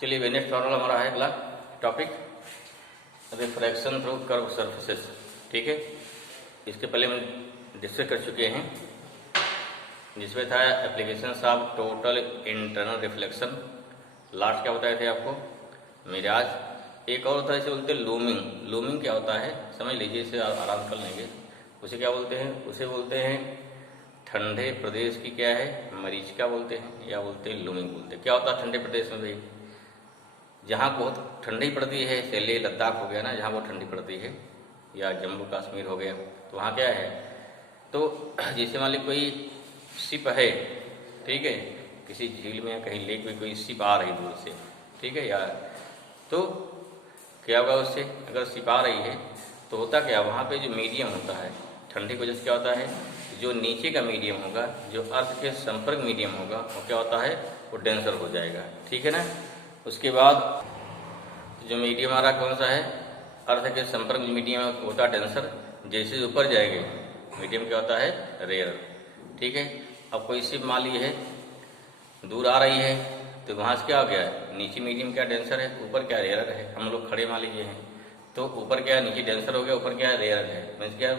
चलिए next problem हमारा है अगला topic refraction through curve surfaces. ठीक है, इसके पहले हम डिस्कस कर चुके हैं जिसमें था application of total internal reflection. Last क्या बताए थे आपको मिराज। एक और होता है इसे बोलते हैं लूमिंग। लूमिंग क्या होता है समझ लीजिए, इसे आराम कर लेंगे। उसे क्या बोलते हैं? उसे बोलते हैं ठंडे प्रदेश की क्या है मरीचिका बोलते हैं या बोलते हैं लूमिंग बोलते हैं। क्या होता है ठंडे प्रदेश में भाई? जहाँ बहुत ठंडी पड़ती है, जैसे लद्दाख हो गया ना, जहाँ बहुत ठंडी पड़ती है, या जम्मू कश्मीर हो गया, तो वहाँ क्या है, तो जैसे मान ली कोई शिप है, ठीक है, किसी झील में या कहीं लेक में कोई शिप आ रही दूर से, ठीक है, या तो क्या होगा उससे, अगर शिप आ रही है तो होता क्या, वहाँ पे जो मीडियम होता है ठंडी की वजह से क्या होता है, जो नीचे का मीडियम होगा, जो अर्थ के संपर्क मीडियम होगा, वो क्या होता है, वो डेंसर हो जाएगा। ठीक है ना। उसके बाद जो मीडियम हमारा कौन सा है, अर्थ के संपर्क मीडियम होता है डेंसर। जैसे ऊपर जाएंगे मीडियम क्या होता है, रेयर। ठीक है। अब कोई शिप मान ली है दूर आ रही है, तो वहाँ से क्या हो गया, नीचे मीडियम क्या डेंसर है, ऊपर क्या रेयर है। हम लोग खड़े मान लीजिए हैं, तो ऊपर क्या नीचे डेंसर हो गया, ऊपर क्या रेयर है। मीन्स क्या,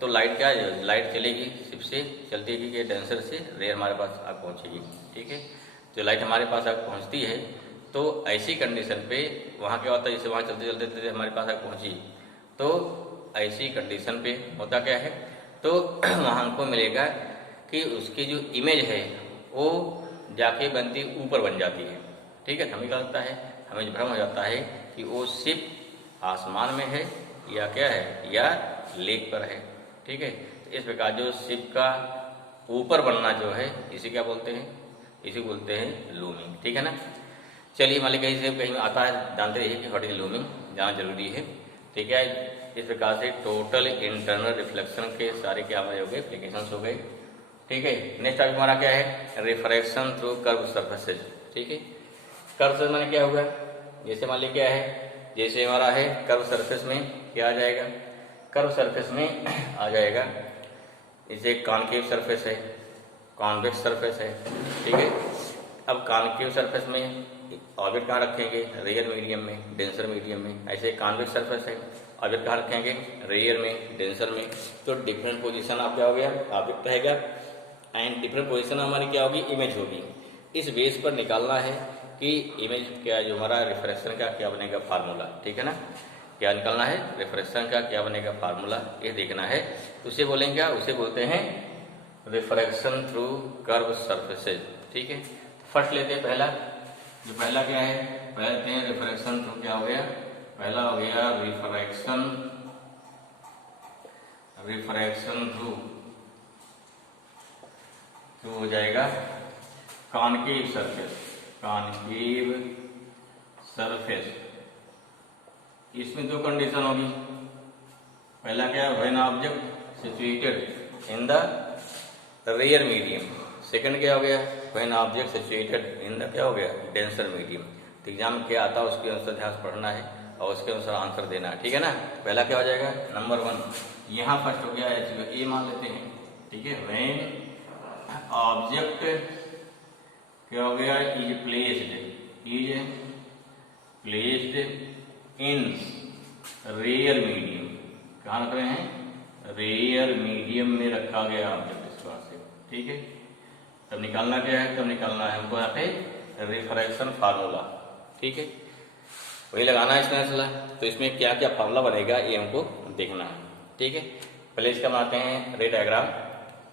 तो लाइट क्या है, लाइट चलेगी शिप से, चलती है कि डेंसर से रेयर हमारे पास आग पहुँचेगी। ठीक है। जो लाइट हमारे पास आग पहुँचती है, तो ऐसी कंडीशन पे वहाँ क्या होता है, जैसे वहाँ चलते चलते हमारे पास आग पहुँची, तो ऐसी कंडीशन पे होता क्या है, तो वहाँ हमको मिलेगा कि उसकी जो इमेज है वो जाके बनती ऊपर बन जाती है। ठीक है। हमें क्या लगता है, हमें भ्रम हो जाता है कि वो शिप आसमान में है या क्या है, या लेक पर है। ठीक है। तो इस प्रकार जो शिप का ऊपर बनना जो है, इसे क्या बोलते हैं, इसे बोलते हैं लूमिंग। ठीक है ना। चलिए मान लीजिए कहीं से कहीं आता है, जानते रहिए कि व्हाट इज लूमिंग, जाना जरूरी है। ठीक है। इस प्रकार से टोटल इंटरनल रिफ्लेक्शन के सारे क्या हमारे हो गए, एप्लीकेशन हो गए। ठीक है। नेक्स्ट टॉपिक हमारा क्या है, रिफ्रैक्शन थ्रू कर्व सरफेसेज। ठीक है। कर्व सरफेस माने क्या होगा, जैसे मान लीजिए क्या है, जैसे हमारा है कर्व सरफेस में क्या आ जाएगा, कर्व सरफेस में आ जाएगा, जैसे कॉनकेव सरफेस है, कॉन्वेक्स सरफेस है। ठीक है। अब कॉनकेव सरफेस में ऑब्जेक्ट कहाँ रखेंगे, रेयर मीडियम में, डेंसर मीडियम में। ऐसे कॉन्वेक्स सरफेस है, ऑब्जेक्ट कहाँ रखेंगे, रेयर में, डेंसर में। तो डिफरेंट पोजीशन आप क्या हो गया, ऑब्जेक्ट रहेगा, एंड डिफरेंट पोजीशन हमारी क्या होगी, इमेज होगी। इस बेस पर निकालना है कि इमेज क्या, जो हमारा रिफ्रैक्शन का क्या बनेगा फार्मूला। ठीक है ना। क्या निकालना है, रिफ्रैक्शन का क्या बनेगा फार्मूला, ये देखना है। उसे बोलेंगे क्या, उसे बोलते हैं रिफ्रैक्शन थ्रू कर्व सरफेसेज। ठीक है। फर्स्ट लेते हैं पहला, जो पहला क्या है, पहले लेते हैं रिफ्रैक्शन थ्रू, क्या हो गया, पहला हो गया रिफ्रैक्शन थ्रू हो जाएगा कॉनकेव सरफेस, कॉनकेव सरफेस। इसमें दो कंडीशन होगी, पहला क्या है, when object situated in the rare medium. Second क्या हो गया, when object situated in the क्या हो गया, डेंसर मीडियम। तो एग्जाम में क्या आता है उसके अनुसार ध्यान से पढ़ना है और उसके अनुसार आंसर देना है। ठीक है ना। पहला क्या हो जाएगा, नंबर 1, यहाँ फर्स्ट हो गया ए मान लेते हैं। ठीक है। व्हेन ऑब्जेक्ट क्या हो गया, is placed in rare medium. कहाँ रख रहे हैं, रेयर मीडियम में रखा गया ऑब्जेक्ट इस बात से। ठीक है। तब निकालना क्या है, तब निकालना है हमको यहाँ पे रिफ्रैक्शन फार्मूला। ठीक है। वही लगाना है इसमें। तो इसमें क्या क्या फार्मूला बनेगा ये हमको देखना है। ठीक है। पहले इसका बनाते हैं रे डायग्राम,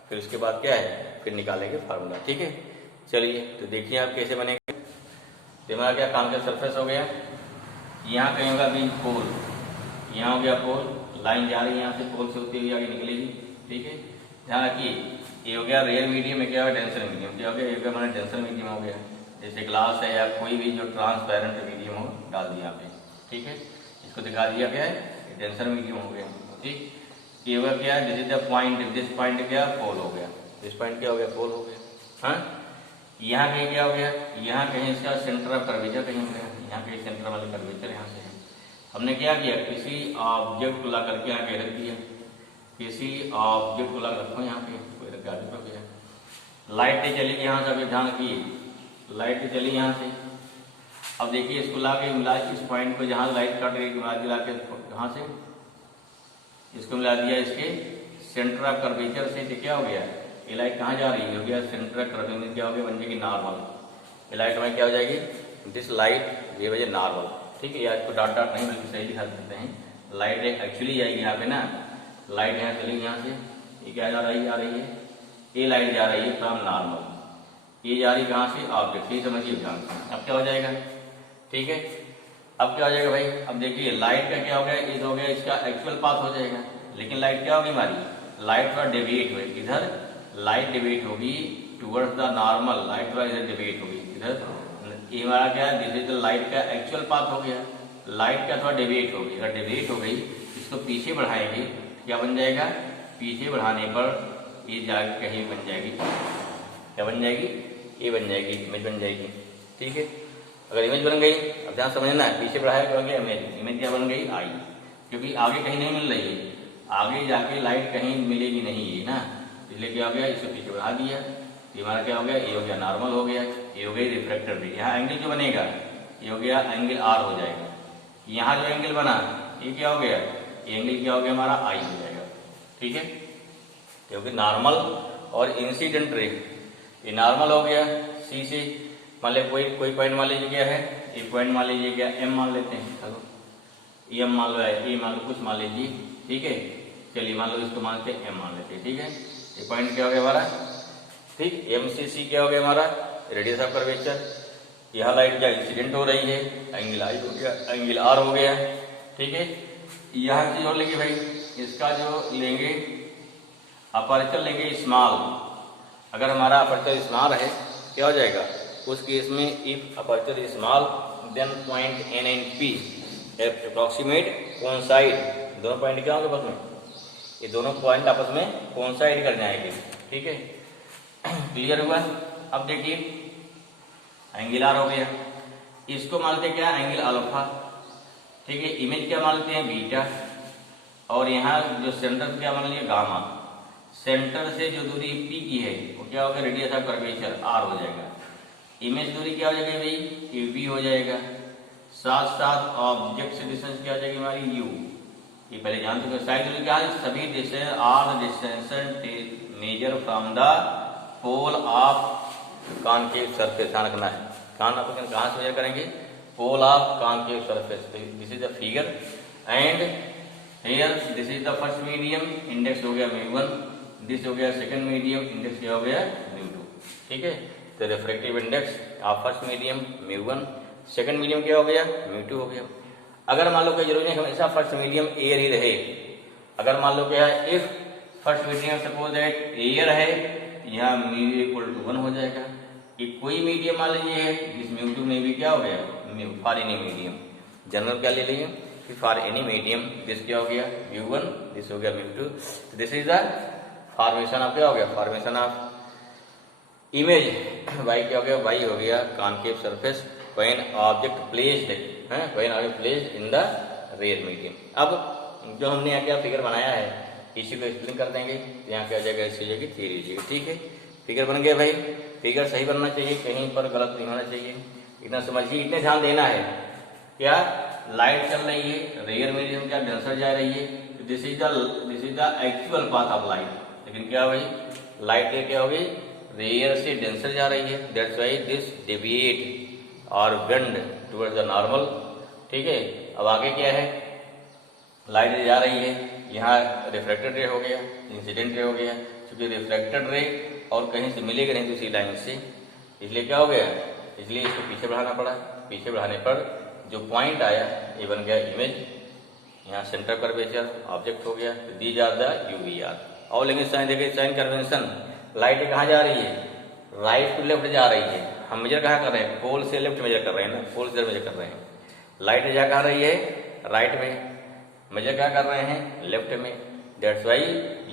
फिर उसके बाद क्या है, फिर निकालेंगे फार्मूला। ठीक है। चलिए तो देखिए आप कैसे बनेंगे। तो हमारा क्या कॉनकेव सरफेस हो गया, यहाँ कहीं होगा अभी पोल, यहाँ हो गया पोल, लाइन जा रही है यहाँ से, पोल से होती हुई आगे निकलेगी। ठीक है। ध्यान रखिए, ये हो गया रेयर मीडियम में, क्या हो गया डेंसर मीडियम, क्या हो गया, ये हमारा डेंसर मीडियम हो गया। जैसे ग्लास है या कोई भी जो ट्रांसपेरेंट मीडियम हो डाल दिया यहाँ पे। ठीक है। इसको दिखा दिया गया है, डेंसर मीडियम हो गया। ठीक। ये होगा क्या, this is the point, this point क्या, पोल हो गया, दिस पॉइंट क्या हो गया, पोल हो गया। हाँ। यहाँ कहीं क्या हो गया, यहाँ कहीं इसका सेंटर ऑफ कर्वेचर कहीं हो गया, यहाँ कहीं सेंटर वाले कर्वेचर यहाँ से है। हमने क्या किया, किसी ऑब्जेक्ट को ला करके यहाँ पे रख दिया, किसी ऑब्जेक्ट को ला रखो यहाँ पे, कोई रख आगे रख दिया। लाइट चली यहाँ से, अभी ध्यान रखिए, लाइट चली यहाँ से, अब देखिए इसको ला के मिला, इस पॉइंट को जहाँ लाइट कट गई मिला के कहाँ से इसको मिला दिया इसके सेंटर ऑफ कर्वेचर से, तो क्या हो गया, ये लाइट कहाँ जा रही है, हो गया सेंटर ऑफ कर्वेचर, क्या हो गया, बन जाएगी नॉर्मल। ये लाइट हमें क्या हो जाएगी, दिस लाइट ये वजह नॉर्मल, ठीक है। या इसको डॉट डॉट नहीं बल्कि सही लिखा देते हैं, लाइट एक्चुअली जाएगी यहाँ पे ना, लाइट यहाँ चलेगी यहाँ से, ये क्या जा रही है, आ रही है, ये लाइट जा रही है फ्रॉम नॉर्मल, ये जा रही कहाँ से, ऑब्जेक्ट, ये समझिए ध्यान से। अब क्या हो जाएगा, ठीक है, अब क्या हो जाएगा भाई, अब देखिए लाइट का क्या हो गया, ये हो गया इसका एक्चुअल पाथ हो जाएगा, लेकिन लाइट क्या होगी हमारी, लाइट थोड़ा डेविएट हुई, इधर लाइट डेविएट होगी टुवर्ड्स द नॉर्मल, लाइट थोड़ा इधर डेविएट होगी इधर, ये हमारा क्या है, दिस इज द लाइट का एक्चुअल पाथ हो गया, लाइट का थोड़ा डेविएट होगी, अगर डेविएट हो गई इसको पीछे बढ़ाएंगे क्या बन जाएगा, पीछे बढ़ाने पर ये जाके कहीं बन जाएगी, क्या बन जाएगी, ये बन जाएगी, इमेज बन जाएगी, ठीक है। अगर इमेज बन गई, अब ध्यान समझना है, पीछे बढ़ाया तो गया इमेज, इमेज क्या बन गई, आई, क्योंकि आगे कहीं नहीं मिल रही है, आगे जाके लाइट कहीं मिलेगी नहीं है ना, इसलिए क्या हो गया, इसको पीछे बढ़ा दिया, ये हमारा क्या हो गया, ये हो गया नॉर्मल हो गया, ये हो गई रिफ्रैक्टर रे। यहाँ एंगल जो बनेगा ये हो गया एंगल आर हो जाएगा, यहाँ जो एंगल बना ये क्या हो गया, ये एंगल क्या हो गया हमारा आई हो जाएगा, ठीक है, क्योंकि नॉर्मल और इंसिडेंट रे, ये नॉर्मल हो गया सी से, मान लीजिए कोई पॉइंट मान लीजिए क्या है, ये पॉइंट मान लीजिए क्या, एम मान लेते हैं, चलो ये एम मान लो, ये मान लो, कुछ मान लीजिए, ठीक है, चलिए मान लो इसको मानते हैं एम मान लेते हैं, ठीक है, ये पॉइंट क्या हो गया हमारा, ठीक, एम से सी क्या हो गया हमारा, रेडियस ऑफ कर्वेचर, यहाँ लाइट क्या इंसिडेंट हो रही है, एंगल आई हो गया, एंगल आर हो गया, ठीक है। यहाँ चीज और लेंगे भाई, इसका जो लेंगे अपर्चर लेंगे स्मॉल, अगर हमारा अपर्चर स्मॉल है क्या हो जाएगा, उस केस में if aperture small then point N and P approximate coincide, दोनों पॉइंट क्या होंगे आपस में, ये दोनों पॉइंट आपस में कोइंसाइड कर जाएंगे, ठीक है, क्लियर हुआ। अब देखिए एंगल आर हो गया, इसको मानते क्या, एंगल अल्फा, ठीक है, इमेज क्या मानते हैं बीटा, और यहाँ जो सेंटर क्या मान लिया गामा, सेंटर से जो दूरी पी की है वो क्या होगा, रेडियस ऑफ कर्वेचर आर हो जाएगा, इमेज दूरी क्या हो जाएगी भाई, ये वी हो जाएगा, साथ साथ ऑब्जेक्ट से डिस्टेंस क्या हो जाएगी हमारी यू, ये पहले जान चुके, साइड दूरी क्या है, सभी distance are distance measure from the pole of concave surface, ध्यान रखना है, कहाँ से मेजर करेंगे, pole of concave surface, this is the figure, and here this is the first medium, index हो गया μ1, दिस हो गया सेकंड मीडियम, इंडेक्स क्या हो गया μ2, ठीक है, तो refractive index of first medium μ1, second medium क्या हो गया μ2 हो गया। अगर मान लो कोई जरूरी नहीं हमेशा फर्स्ट मीडियम एयर ही रहे, अगर मान लो क्या है, if first medium suppose that air है, यहाँ μ=1 हो जाएगा, ये कोई मीडियम मान लीजिए है, इस μ2 में भी क्या हो गया, फॉर एनी मीडियम, जनरल क्या ले लीजिए कि फॉर एनी मीडियम दिस क्या हो गया μ1, दिस हो गया μ2, this is the formation of क्या हो गया, फॉर्मेशन ऑफ इमेज वाई क्या हो गया, वाई हो गया concave surface when object placed है, when object placed in the rare medium. अब जो हमने यहाँ क्या फिगर बनाया है इसी को एक्सप्लेन कर देंगे, तो यहाँ क्या जगह ऐसी जगह थ्री लीजिएगा, ठीक है, फिगर बन गया भाई, फिगर सही बनना चाहिए, कहीं पर गलत नहीं होना चाहिए, इतना समझिए, इतने ध्यान देना है, क्या लाइट चल रही है रेयर मीडियम, क्या डेंसर जा रही है, this is the actual path of light, लेकिन क्या भाई लाइट क्या होगी, रेयर से डेंसर जा रही है, दैट्स व्हाई दिस डेविएट और बेंड टुवर्ड्स द नॉर्मल, ठीक है। अब आगे क्या है, लाइट जा रही है, यहाँ रिफ्रैक्टेड रे हो गया, इंसिडेंट रे हो गया, क्योंकि रिफ्रैक्टेड रे और कहीं से मिलेगा नहीं दूसरी लाइन से, इसलिए क्या हो गया, इसलिए इसको पीछे बढ़ाना पड़ा, पीछे बढ़ाने पर जो पॉइंट आया ये बन गया इमेज, यहाँ सेंटर कर्वेचर ऑब्जेक्ट हो गया, दीज आर द यूवीआर। और लेकिन साइन देखिए, साइन कन्वेंशन, लाइट कहाँ जा रही है, राइट टू लेफ्ट जा रही है, हम मेजर कहाँ कर रहे हैं, पोल से लेफ्ट मेजर कर रहे हैं ना, पोल से मेजर कर रहे हैं, लाइट जा कहाँ रही है, राइट में, मेजर क्या कर रहे हैं, लेफ्ट में, that's why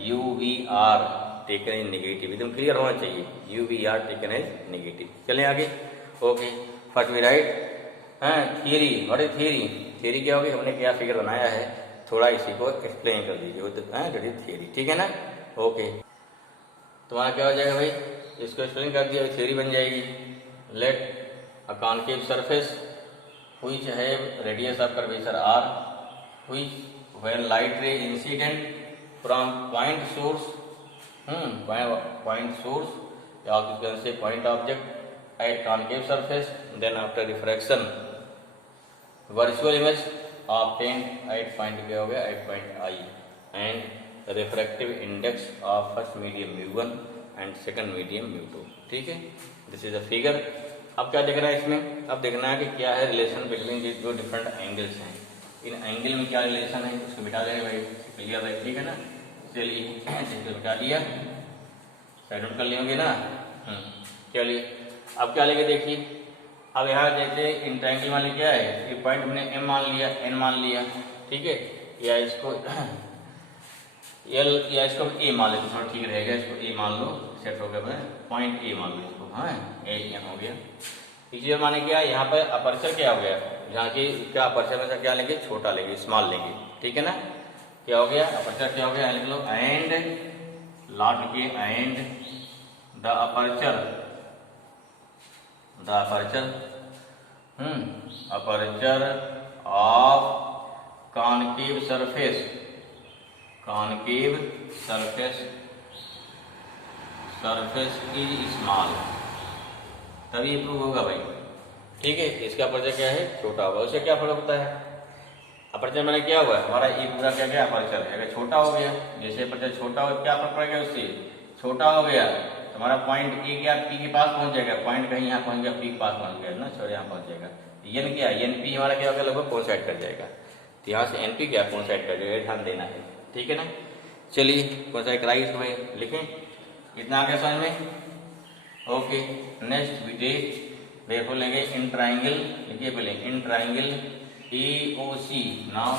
u v are taken as negative, एकदम क्लियर होना चाहिए, यूवीआर टेकन एज नेगेटिव। चलें आगे, okay, first we write, theory, what is theory, theory क्या होगी, हमने क्या फिगर बनाया है, थोड़ा इसी को एक्सप्लेन कर दीजिए, दैट इज थियरी, ठीक है ना, ओके। तो वहाँ क्या हो जाएगा भाई, इसको एक्सप्लेन कर दिया, थियरी बन जाएगी, let a concave surface which have radius of curvature r, which when light ray incident from point source, point source, or you can say point object at concave surface, then after refraction virtual image obtained at point क्या हो गया, at point I, and refractive index of first medium mu1 and second medium mu2. ठीक है, this is a figure. अब क्या देखना है इसमें, अब देखना है कि क्या है रिलेशन बिटवीन जो डिफरेंट एंगल्स हैं, इन एंगल में क्या रिलेशन है, उसको मिटा देंगे भाई, क्लियर है, ठीक है ना. चलिए इसको मिटा दिया, साइड आउट कर लियोगे ना. चलिए अब क्या लेंगे देखिए, अब यहाँ जैसे इन ट्रायंगल मान लिया क्या है, ये पॉइंट हमने एम मान लिया, एन मान लिया, ठीक है, या इसको एल या इसको ए मान लेते थोड़ा ठीक रहेगा, इसको ए मान लो, सेट हो गया, पॉइंट ए मान लो इसको, हाँ ए हो गया. इसलिए माने क्या, यहाँ पर अपर्चर क्या हो गया, यहाँ की क्या अपर्चर में से क्या लेंगे, छोटा लेंगे, स्मॉल लेंगे, ठीक है ना. क्या हो गया, अपर्चर क्या हो गया, लिख लो एंड लॉट के and the aperture aperture of concave surface is small, तभी प्रूव होगा भाई, ठीक है. इसका अपर्चर क्या है, छोटा होगा. उससे क्या फर्क होता है, अपर्चर मैंने क्या हुआ, हमारा ये पूरा क्या गया अपर्चर है, अगर छोटा हो गया, जैसे अपर्चर छोटा हो क्या फर्क पड़ेगा, उससे छोटा हो गया हमारा पॉइंट ए क्या पी के पास पहुंच जाएगा, पॉइंट कहीं यहाँ पहुंच गया, पी के पास पहुंच गया ना, छोड़ यहाँ पहुंच जाएगा. एन क्या, एन पी हमारा क्या होगा, लगभग कोइंसाइड कर जाएगा, तो यहाँ से एन पी क्या कोइंसाइड कर जाएगा, ध्यान देना है, ठीक है ना. चलिए कोइंसाइड कराइए इसमें, लिखें इतना आगे समझ में. ओके, नेक्स्ट वीडियो देखो लेंगे इन ट्राइंगल, लिखिए पहले in triangle A O C, now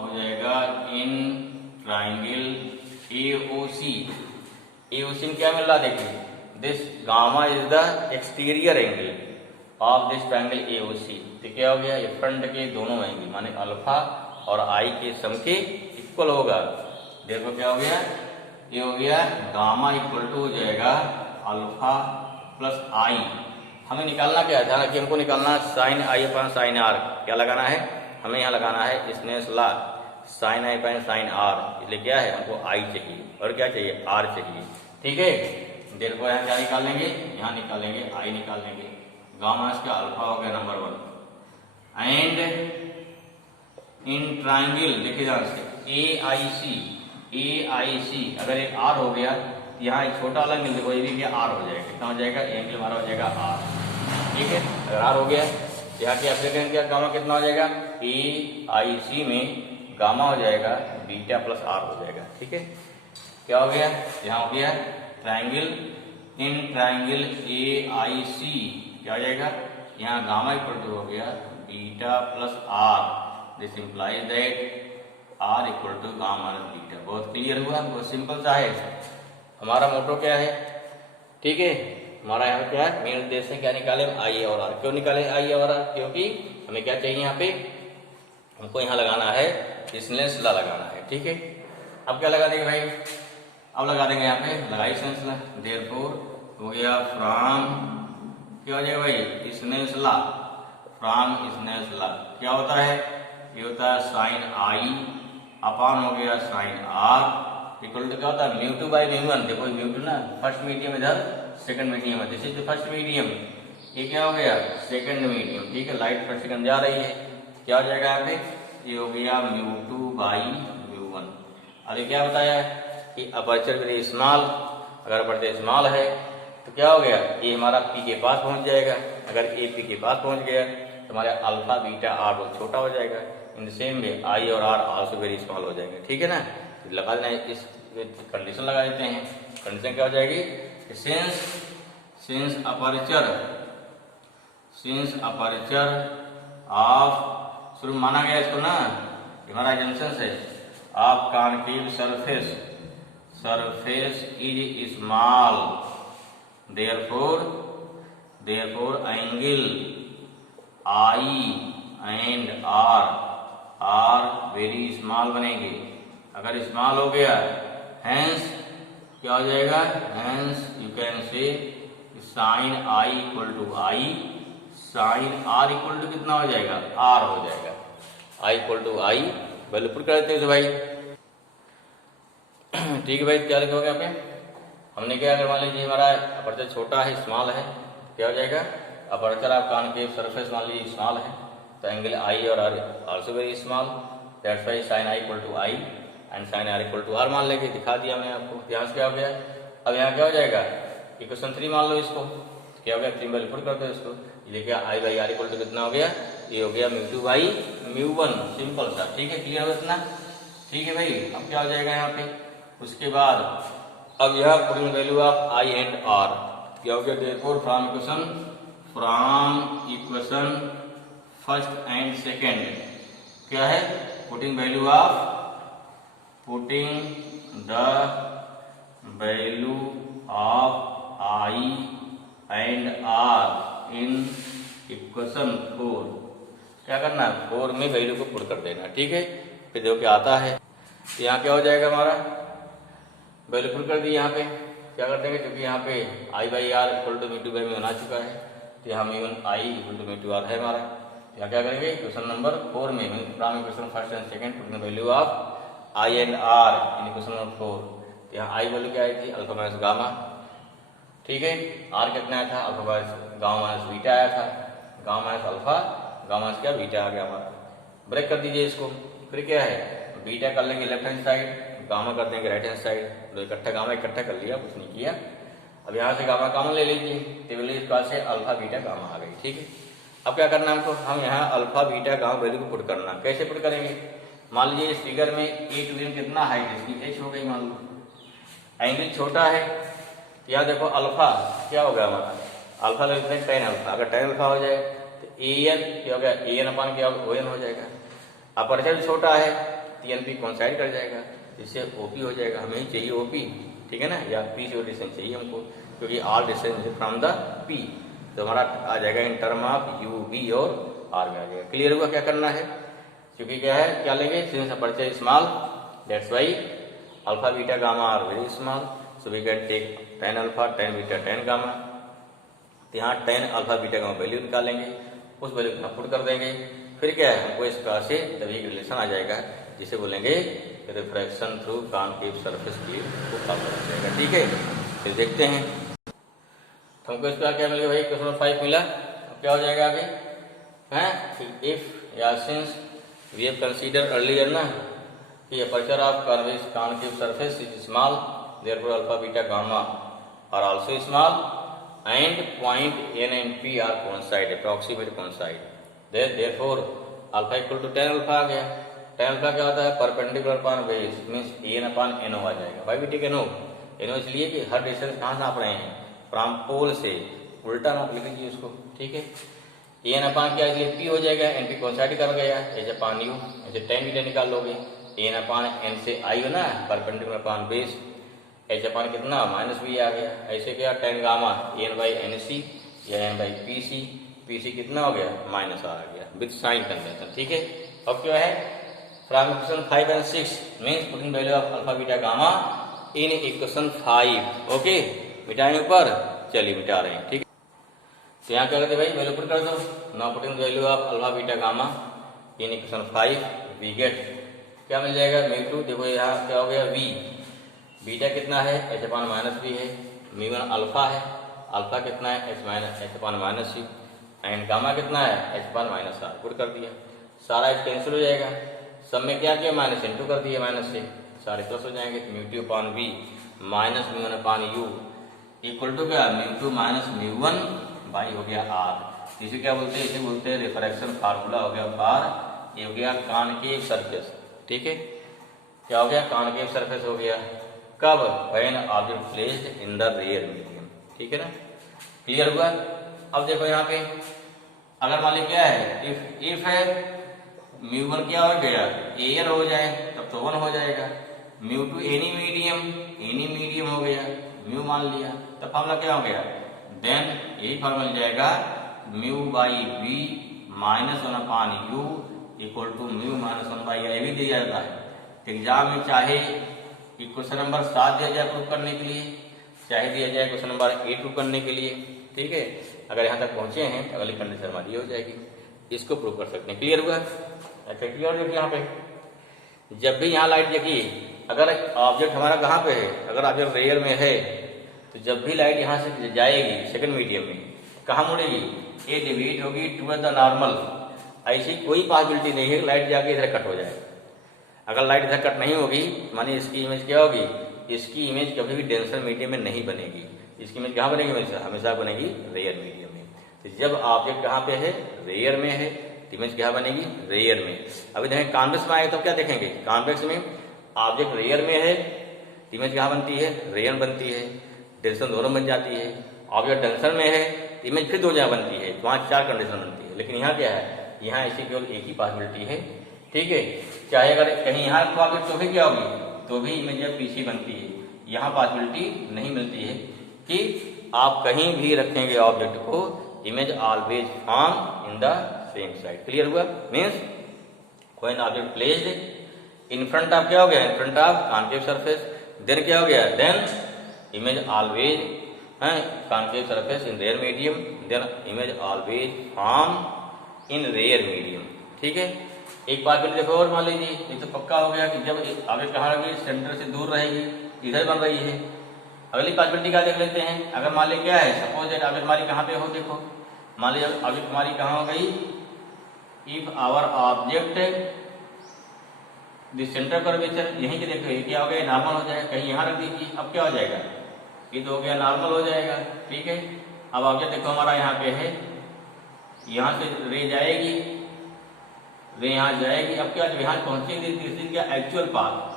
हो जाएगा in triangle A O C. AOC में क्या मिल रहा, देखिए this gamma is the exterior angle of this triangle AOC. तो क्या हो गया, ये फ्रंट के दोनों एंगल माने अल्फा और आई के सम के इक्वल होगा. देखो क्या हो गया, ये हो गया गामा इक्वल टू हो जाएगा अल्फा प्लस आई. हमें निकालना क्या था कि हमको निकालना sine I upon sine R. क्या लगाना है, हमें यहाँ लगाना है Snell's law, sine I upon sine R. इसलिए क्या है, हमको आई चाहिए और क्या चाहिए, आर चाहिए, ठीक है. देखो यहाँ क्या निकालेंगे, यहाँ निकालेंगे आई निकालेंगे, गामा इसका अल्फा हो गया नंबर 1, एंड इन ट्राइंगल देखिए ध्यान से ए आई सी अगर एक आर हो गया, यहाँ एक छोटा वाला एंगल देखो, ये भी क्या आर हो जाएगा, कितना हो जाएगा, एंगल हमारा हो जाएगा आर, ठीक है. अगर आर हो गया, यहाँ की एप्लीकेशन क्या गामा कितना हो जाएगा, ए आई सी में गामा हो जाएगा बीटा प्लस आर हो जाएगा, ठीक है. क्या हो गया, यहाँ हो गया ट्राइंगल इन ट्राइंगल ए आई सी, क्या हो जाएगा, यहाँ गामा इक्वल टू हो गया beta plus R. This implies that R equal to gamma plus beta. बहुत क्लियर हुआ, बहुत सिंपल सा है. हमारा मोटो क्या है, ठीक है, हमारा यहाँ क्या है, मेन उद्देश्य क्या निकाले, आई और आर. क्यों निकाले आई और आर, क्योंकि हमें क्या चाहिए, यहाँ पे हमको यहाँ लगाना है स्नेल्स लॉ लगाना है, ठीक है. अब क्या लगा देंगे भाई, अब लगा देंगे यहाँ पे, लगाई स्नेल्स लॉ. देयरफॉर हो गया फ्रॉम क्या हो जाएगा भाई, Snell's law, from Snell's law क्या होता है, ये होता है साइन आई अपॉन हो गया साइन आर इक्वल टू क्या होता है, mu two by mu one. देखो म्यू टू ना फर्स्ट मीडियम, इधर सेकंड मीडियम है, this is the first medium, ये क्या हो गया सेकंड मीडियम, ठीक है. लाइट फर्स्ट सेकंड जा रही है, क्या हो जाएगा यहाँ पे, ये हो गया mu two by mu one. अभी क्या बताया कि अपर्चर वेरी स्मॉल, अगर अपर्चर स्मॉल है तो क्या हो गया, ये हमारा पी के पास पहुंच जाएगा. अगर ए पी के पास पहुंच गया तो हमारे अल्फा बीटा आर बहुत छोटा हो जाएगा. इन द सेम वे आई और आर आल्सो वेरी स्मॉल हो जाएंगे, ठीक है ना. तो लगा देना, इस कंडीशन लगा देते हैं. कंडीशन क्या हो जाएगी, सिंस अपर्चर ऑफ, शुरू माना गया इसको ना, हमारा जंक्शन है of concave surface is small, therefore angle i and r very small बनेंगे. अगर स्मॉल हो गया, हेंस क्या हो जाएगा, hence you can say sine I equal to i, sine are equal to कितना हो जाएगा, आर हो जाएगा। I equal to i value put कर देते हैं भाई। ठीक है भाई, क्या लिखोगे यहाँ पे? हमने क्या, अगर मान लीजिए हमारा अपर्चर छोटा है, स्मॉल है, क्या हो जाएगा, अपर्चर आप कॉनकेव सरफेस मान लीजिए स्मॉल है, तो एंगल आई और R also very small, that's why sine I equal to I and sine are equal to R मान लेंगे। दिखा दिया हमने आपको। यहाँ से क्या हो गया, अब यहाँ क्या हो जाएगा, इक्वेशन 3 मान लो इसको, क्या हो गया, 3 वैल्यू पुट कर दो इसको। ये क्या, आई बाई आर इक्वल टू कितना हो गया, ये हो गया μ2 बाई μ1, सिंपल सा। ठीक है, क्लियर हो इतना? ठीक है भाई, अब क्या हो जाएगा यहाँ पे, उसके बाद अब यह putting value of I and R क्या हो गया, therefore from equation first and second क्या है, putting value of I and R in equation 4, क्या करना है, 4 में वैल्यू को पुट कर देना। ठीक है, फिर देखो क्या आता है, तो यहाँ क्या हो जाएगा, हमारा वैल्यू पुट कर दी। यहाँ पे क्या कर देंगे, क्योंकि यहाँ पे i by r equal to μ2 by μ1 आ चुका है, तो यहाँ μ1 आई इक्वल टू μ2 आर है हमारा। यहाँ क्या करेंगे, क्वेश्चन नंबर 4 में from equation first and second putting value of I and R in equation number 4। यहाँ आई वैल्यू क्या आई थी, अल्फा माइनस गामा। ठीक है, आर कितना आया था, alpha minus gamma minus beta आया था, gamma minus alpha, gamma minus क्या, बीटा आ गया हमारा। ब्रेक कर दीजिए इसको, फिर क्या है, बीटा कर लेंगे लेफ्ट हैंड साइड, गामा कर देंगे राइट हैंड साइड, दो इकट्ठा गामा इकट्ठा कर लिया, कुछ नहीं किया। अब यहाँ से गामा कॉमन ले लीजिए, टेबल इस पास से अल्फा बीटा गामा आ गई। ठीक है, अब क्या करना है हमको, हम यहाँ अल्फा बीटा गामा वैल्यू को पुट करना। कैसे पुट करेंगे, मान लीजिए इस फिगर में ए टू एन कितना हाइट, इसकी एच हो गई मान लो, एंगल छोटा है, यहाँ देखो अल्फा क्या होगा हमारा, अल्फा लेते हैं टेन अल्फा, अगर टेन अल्फा हो जाए तो ए एन क्या हो गया, ए एन अपान क्या होगा, ओ एन हो जाएगा। अपर्चर छोटा है तो एन पी कॉन्साइड कर जाएगा, इससे ओपी हो जाएगा, हमें चाहिए ओपी। ठीक है ना, या पी से डिस्टेंस चाहिए हमको, क्योंकि R distance from the P, तो हमारा आ जाएगा in term of U B और आर में आ जाएगा। क्लियर हुआ क्या करना है, क्योंकि क्या है, क्या लेंगे, since aperture small that's why alpha beta gamma are very small, so we can take tan alpha tan beta tan gamma. तो यहाँ tan alpha beta gamma value निकालेंगे, उस वैल्यू को पुट कर देंगे, फिर क्या है, हमको इस प्रकार से तभी एक रिलेशन आ जाएगा जिसे बोलेंगे रिफ्रैक्शन थ्रू कॉनकेव सरफेस की को प्राप्त हो जाएगा। ठीक है, फिर देखते हैं, तो हमको इसका क्या मिलेगा भाई, क्वेश्चन 5 मिला। अब क्या हो जाएगा आगे, हैं, इफ या since we have consider earlier ना कि aperture of concave surface is small, therefore alpha beta gamma are also small and point N and P are coincide, approximate coincide, therefore alpha equal to tan alpha आ गया। Tan alpha क्या होता है, perpendicular upon base, means N upon N O आ जाएगा। भाई बेटे NO, NO इसलिए कि हर डिस्टेंस कहाँ नाप रहे हैं, फ्रॉम पोल से, उल्टा नाप लिख लीजिए उसको। ठीक है, एन अपॉन क्या, इसलिए पी हो जाएगा, एन पी कोइंसाइड कर गया, एच अपॉन यू, ऐसे टेन बीटा निकाल लोगे, एन अपॉन एन से आई हो ना, perpendicular upon base, h upon कितना माइनस बी आ गया, ऐसे क्या tan gamma N by N C या N by P C, P C कितना हो गया, माइनस आ गया विथ साइन कन्वेंशन। ठीक है, अब क्या है, from equation 5 and 6 means putting value of alpha beta gamma in equation 5। Okay, मिटाएं ऊपर, चलिए मिटा रहे हैं। ठीक है, तो यहाँ क्या करते भाई, वैल्यू पुट कर दो, now putting value of alpha beta gamma in equation 5 we get क्या मिल जाएगा, μ2, देखो यहाँ क्या हो गया, v, बीटा कितना है, h अपॉन माइनस बी है, μ1 अल्फा है, अल्फा कितना है, h upon minus C, and gamma कितना है, h upon minus R, put कर दिया, सारा h कैंसिल हो जाएगा, सब में क्या किया, माइनस इंटू कर दिया, माइनस से सारे प्लस हो जाएंगे, तो μ2 upon v minus μ1 upon u equal to क्या, μ2 माइनस μ1 बाई हो गया r। इसे क्या बोलते हैं, इसे बोलते हैं रिफ्रैक्शन फार्मूला हो गया फार, ये हो गया कॉनकेव सरफेस। ठीक है, क्या हो गया, कॉनकेव सरफेस हो गया, कब, when object placed in the rare medium. ठीक है ना, क्लियर हुआ। अब देखो यहाँ पे अगर मान ली क्या है, इफ है μ1 क्या हो गया, एयर हो जाए तब तो 1 हो जाएगा, μ2 एनी मीडियम हो गया, म्यू मान लिया, तब फार्मूला क्या हो गया, देन यही फार्मूला मिल जाएगा mu by B minus 1 upon U equal to mu minus 1 by I भी दिया जाता है एग्जाम में, चाहे क्वेश्चन नंबर 7 दिया जाए प्रूव करने के लिए, चाहे दिया जाए क्वेश्चन नंबर 8 प्रूव करने के लिए। ठीक है, अगर यहाँ तक पहुंचे हैं तो अगली कंडीशन हमारी हो जाएगी। इसको प्रूव कर सकते हैं। क्लियर हुआ? अच्छा क्लियर देखिए यहाँ पे, जब भी यहाँ लाइट देखिए, अगर ऑब्जेक्ट हमारा कहाँ पे है, अगर ऑब्जेक्ट रेयर में है तो जब भी लाइट यहाँ से जाएगी सेकंड मीडियम में, कहाँ मुड़ेगी? ये डिवीट होगी टुवर्ड द नॉर्मल। ऐसी कोई पॉसिबिलिटी नहीं है लाइट जाके इधर कट हो जाए। अगर लाइट इधर कट नहीं होगी मानिए इसकी इमेज क्या होगी? इसकी इमेज कभी भी डेंसर मीडियम में नहीं बनेगी। इसकी इमेज कहाँ बनेगी? हमेशा बनेगी रेयर मीडियम में। तो जब ऑब्जेक्ट कहाँ पे है? रेयर में है, तो इमेज क्या बनेगी? रेयर में। अभी देखें कॉन्वेक्स में आए तो क्या देखेंगे? कॉन्वेक्स में ऑब्जेक्ट रेयर में है, इमेज कहाँ बनती है? रेयर बनती है, डेंसर दोनों बन जाती है। ऑब्जेक्ट डेंसर में है, इमेज फिर दो जगह बनती है, तो वहाँ 4 कंडीशन बनती है। लेकिन यहाँ क्या है? यहाँ ऐसी केवल एक ही पॉसिबिलिटी है। ठीक है, चाहे अगर कहीं यहाँ ऑब्जेक्ट तो भी क्या होगी? तो भी इमेज पीछे बनती है। यहाँ पॉसिबिलिटी नहीं मिलती है कि आप कहीं भी रखेंगे ऑब्जेक्ट को, image always form in the same side. Clear हुआ? Means when object placed in front of क्या हो गया? In front of concave surface, then क्या हो गया? Then image always concave surface in rare medium, then image always form in rare medium. ठीक है, एक बात फिर देखो और मान लीजिए, ये तो पक्का हो गया कि जब ऑब्जेक्ट कहाँ रहेगी? सेंटर से दूर रहेगी, इधर बन रही है। अगली पॉसिबिलिटी क्या देख लेते हैं? अगर मान लीजिए क्या है, सपोज दैट ऑब्जेक्ट हमारी कहाँ पे हो, देखो मान लीजिए ऑब्जेक्ट हमारी कहाँ हो गई? If our object this centre curvature, यहीं के देखो ये क्या हो गया? नॉर्मल हो जाएगा। कहीं यहाँ रख दीजिए, अब क्या हो जाएगा? ये तो हो गया नॉर्मल हो जाएगा। ठीक है, अब ऑब्जेक्ट देखो हमारा यहाँ पे है, यहाँ से रे जाएगी, रे यहाँ जाएगी। अब क्या यहाँ पहुंचेगी? दिस इज क्या? Actual path.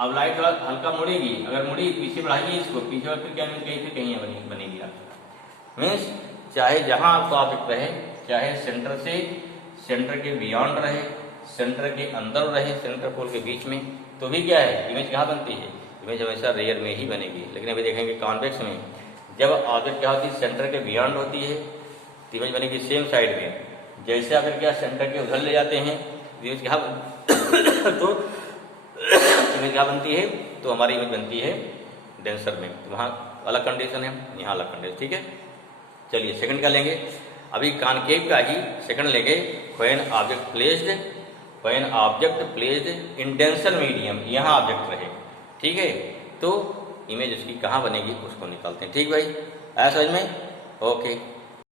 अब लाइट हल्का मुड़ेगी, अगर मुड़ी पीछे बढ़ाइए इसको, पीछे और फिर क्या कहीं बनेगी आपकी। मीन्स चाहे जहां आपको ऑब्जेक्ट रहे, चाहे सेंटर से सेंटर के बियॉन्ड रहे, सेंटर के अंदर रहे, सेंटर पोल के बीच में, तो भी क्या है? इमेज कहाँ बनती है? इमेज हमेशा रेयर में ही बनेगी। लेकिन अभी देखेंगे कॉन्वेक्स में, जब ऑब्जेक्ट क्या होती है? सेंटर के बियॉन्ड होती है, तो इमेज बनेगी सेम साइड में। जैसे अगर क्या सेंटर के उधर ले जाते हैं, इमेज क्या तो इमेज क्या बनती है? तो हमारी इमेज बनती है डेंसर में। तो वहाँ अलग कंडीशन है, यहाँ अलग कंडीशन। ठीक है, चलिए सेकंड का लेंगे। अभी कॉनकेव का ही सेकंड लेंगे। When object placed in denser medium, यहाँ ऑब्जेक्ट रहे। ठीक है, तो इमेज उसकी कहाँ बनेगी उसको निकालते हैं। ठीक भाई, आया समझ में? ओके।